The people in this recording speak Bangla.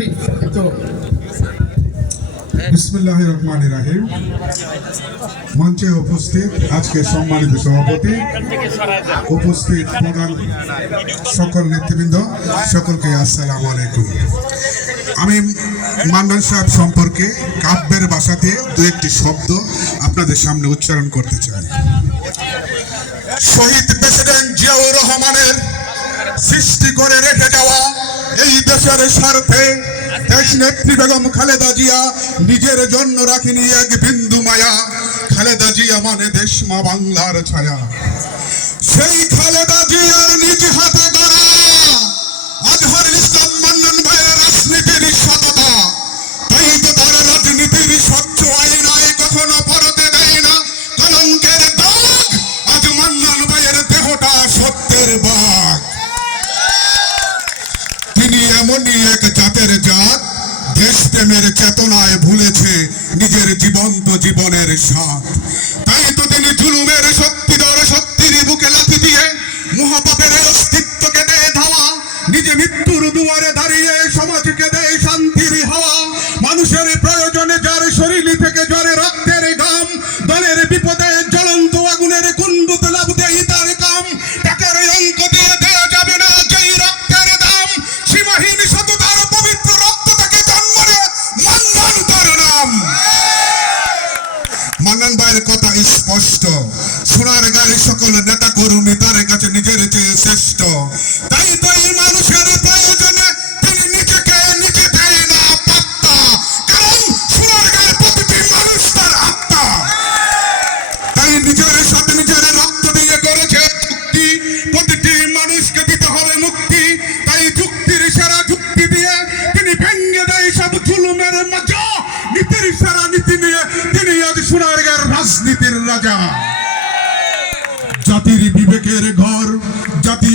দাবি তো বিসমিল্লাহির রহমানির রহিম। মঞ্চে উপস্থিত আজকে সম্মানিত সভাপতি, উপস্থিত প্রধান সকল নেতৃবৃন্দ, সকলকে আসসালামু আলাইকুম। আমি মান্নান সাহেব সম্পর্কে কাব্যের ভাষাতে দু একটি শব্দ আপনাদের সামনে উচ্চারণ করতে চাই। শহীদ প্রেসিডেন্ট জিয়াউর রহমানের সৃষ্টি করে রেখে যাওয়া এই দেশের স্বার্থে দেশ নেত্রী বেগম খালেদা জিয়া নিজের জন্য রাখিনি এক বিন্দু মায়া। খালেদা জিয়া মানে দেশ মা বাংলার ছায়া। সেই খালেদা জিয়ার নিজ হাতে গড়া আজহারুল ইসলাম মান্নান ভাইয়ের রাজনীতির সততা, তাই তো তার রাজনীতির স্বচ্ছ আয়নায় কখনো পড়তে দেয় না কলঙ্কের দাগ। আজ মান্নান ভাইয়ের দেহটা সত্যের বাঘ। তিনি এমনই এক জাতের জাত, দেশপ্রেমের চেতনায় ভুলেছে নিজের জীবন্ত জীবনের স্বাদ। তাই তো তিনি জুলুমের শক্তিধর শক্তির বুকে লাথি দিয়ে মহাপাপের অস্তিত্বকে দেয় ধাওয়া। নিজে মৃত্যুর দুয়ারে দাঁড়িয়ে সমাজকে দেয় শান্তির হাওয়া। মানুষের প্রয়োজনে যার শরীর থেকে জ্বরে রক্তের ঘাম, দলের বিপদে জ্বলন্ত আগুনের কুণ্ডুতে লাভ দেয় তার কাম। টাকার অঙ্ক দিয়ে দেয়া যাবে না যেই রক্তের দাম। সীমাহীন সততার পবিত্র রক্ত থেকে জন্ম নেয় মান্নান তার নাম। মান্নান ভাইয়ের কথা স্পষ্ট, সোনার গায়ে সকল নেতা কর্মী তার কাছে নিজের চেয়ে শ্রেষ্ঠ। তাই তো এই মানুষের প্রয়োজনে তিনি নিজেকে নিজে দেয় না পাত্তা, কারণ সোনার গায়ে প্রতিটি মানুষ তার আত্মা। তাই নিজের সাথে নিজের রক্ত দিয়ে করেছে চুক্তি, প্রতিটি মানুষকে দিতে হবে মুক্তি। তাই যুক্তির সেরা যুক্তি দিয়ে তিনি ভেঙে দেয় সব জুলুমের মজা। নীতির সেরা নীতি নিয়ে তিনি আজ সোনার গায়ের রাজনীতির রাজা।